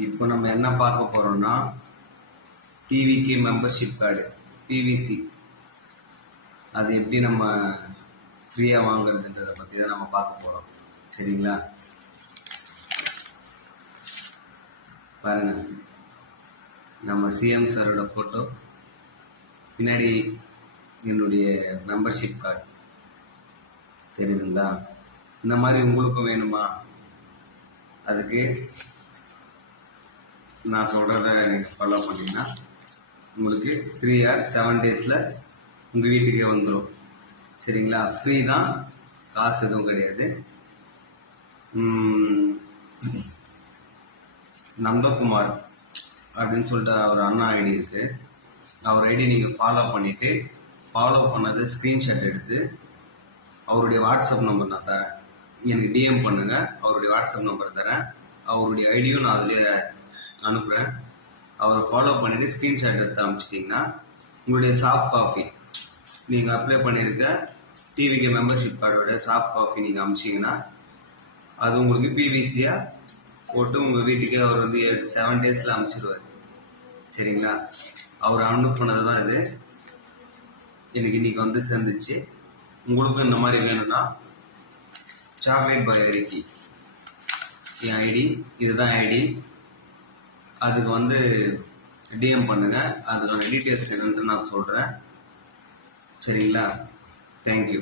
இப்போ நம்ம என்ன பார்க்க போறோம்னா டிவிகே மெம்பர்ஷிப் கார்டு பிவிசி அது எப்படி நம்ம ஃப்ரீயாக வாங்குறதுன்றதை பற்றி தான் நம்ம பார்க்க போகிறோம். சரிங்களா? பாருங்க, நம்ம சிஎம் சாரோட ஃபோட்டோ, பின்னாடி என்னுடைய மெம்பர்ஷிப் கார்டு தெரியுதுங்களா? இந்த மாதிரி உங்களுக்கும் வேணுமா? அதுக்கு நான் சொல்கிறத நீங்கள் ஃபாலோ பண்ணிங்கன்னா உங்களுக்கு 3 or 7 days உங்கள் வீட்டுக்கே வந்துடும். சரிங்களா? ஃப்ரீ தான், காசு எதுவும் கிடையாது. நந்தகுமார் அப்படின்னு சொல்லிட்டு அவர் அண்ணா ஐடி இருக்குது. அவர் ஐடி நீங்கள் ஃபாலோ பண்ணிவிட்டு ஃபாலோ பண்ணது ஸ்க்ரீன்ஷாட் எடுத்து அவருடைய வாட்ஸ்அப் நம்பர் நான் தரேன், எனக்கு டிஎம் பண்ணுங்கள். அவருடைய வாட்ஸ்அப் நம்பர் தரேன், அவருடைய ஐடியும் நான் அதிலே அனுப்புகிறேன். அவரை ஃபாலோ பண்ணிவிட்டு ஸ்க்ரீன்ஷாட் எடுத்து அனுப்பிச்சிட்டிங்கன்னா உங்களுடைய சாஃப்ட் காஃபி நீங்கள் அப்ளை பண்ணியிருக்க டிவிகே மெம்பர்ஷிப் கார்டோட சாஃப்ட் காஃபி நீங்கள் அனுப்பிச்சிங்கன்னா அது உங்களுக்கு பிவிசியாக போட்டு உங்கள் வீட்டுக்கே அவர் வந்து 7 days அனுப்பிச்சிடுவார். சரிங்களா? அவர் அனுப்புனது தான் இது எனக்கு இன்னைக்கு வந்து சேர்ந்துச்சு. உங்களுக்கும் இந்த மாதிரி வேணும்னா சாக்லேட் பாய் அறிக்கை என் ஐடி, இதுதான் ஐடி. அதுக்கு வந்து டிஎம் பண்ணுங்க, அதுக்கான டீட்டெயில்ஸ் என்னன்னு நான் சொல்கிறேன். சரிங்களா? தேங்க்யூ.